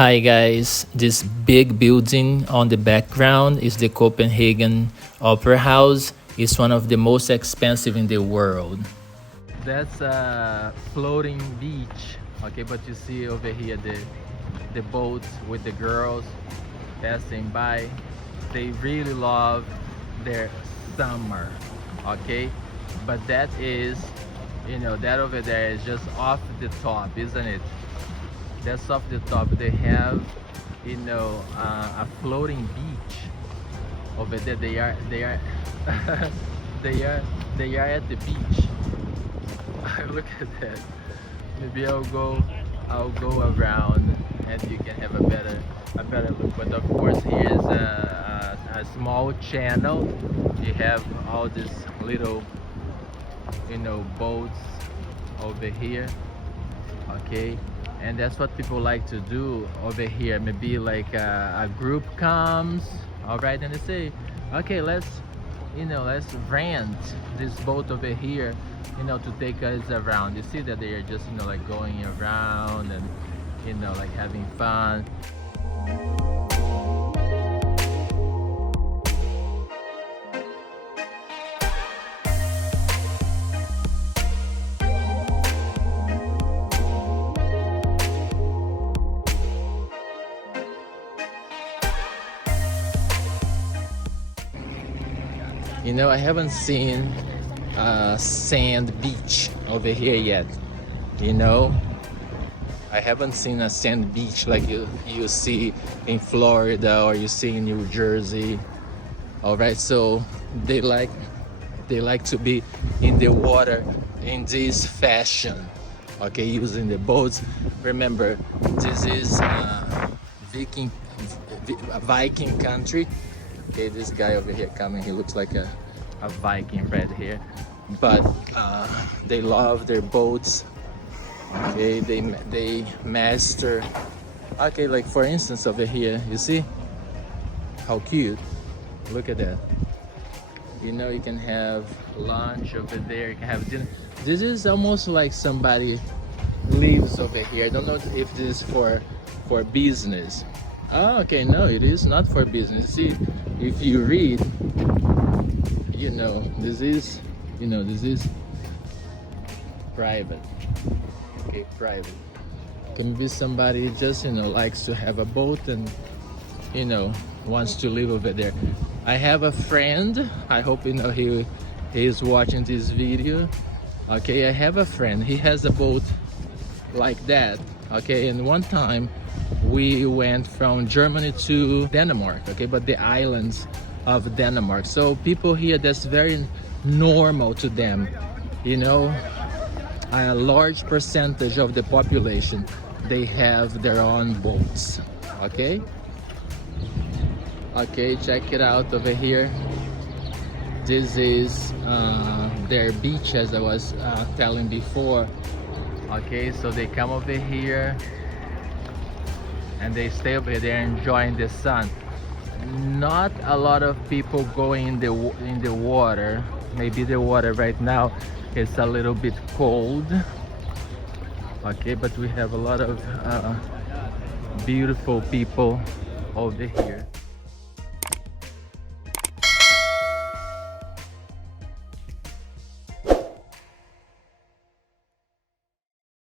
Hi guys, this big building on the background is the Copenhagen Opera House. It's one of the most expensive in the world. That's a floating beach, okay, but you see over here the boats with the girls passing by. They really love their summer, okay, but that is, that over there is just off the top, isn't it? That's off the top. They have, a floating beach over there. They are they are at the beach. Look at that. Maybe I'll go around and you can have a better look. But of course, here's a small channel. You have all these little boats over here, okay, and that's what people like to do over here. Maybe like a group comes, all right, and they say, okay, let's rent this boat over here, to take us around. You see that they are just like going around and like having fun. I haven't seen a sand beach over here yet. I haven't seen a sand beach like you see in Florida or you see in New Jersey. All right, so they like to be in the water in this fashion, okay, using the boats. Remember, this is Viking country. Okay, this guy over here coming, he looks like a Viking right here. But they love their boats. Okay, they master. Okay, like for instance over here, you see how cute. Look at that. You can have lunch over there. You can have dinner. This is almost like somebody lives over here. I don't know if this is for business. Oh, okay, no, it is not for business. See, if you read, this is private. Okay, private. Can be somebody just likes to have a boat and wants to live over there. I have a friend. I hope he is watching this video. Okay, I have a friend. He has a boat like that. Okay, and one time we went from Germany to Denmark, okay, but the islands of Denmark. So people here, that's very normal to them. A large percentage of the population, they have their own boats. Okay, check it out over here. This is their beach, as I was telling before. Okay, so they come over here and they stay over there enjoying the sun. Not a lot of people going in the water. Maybe the water right now is a little bit cold. Okay, but we have a lot of beautiful people over here.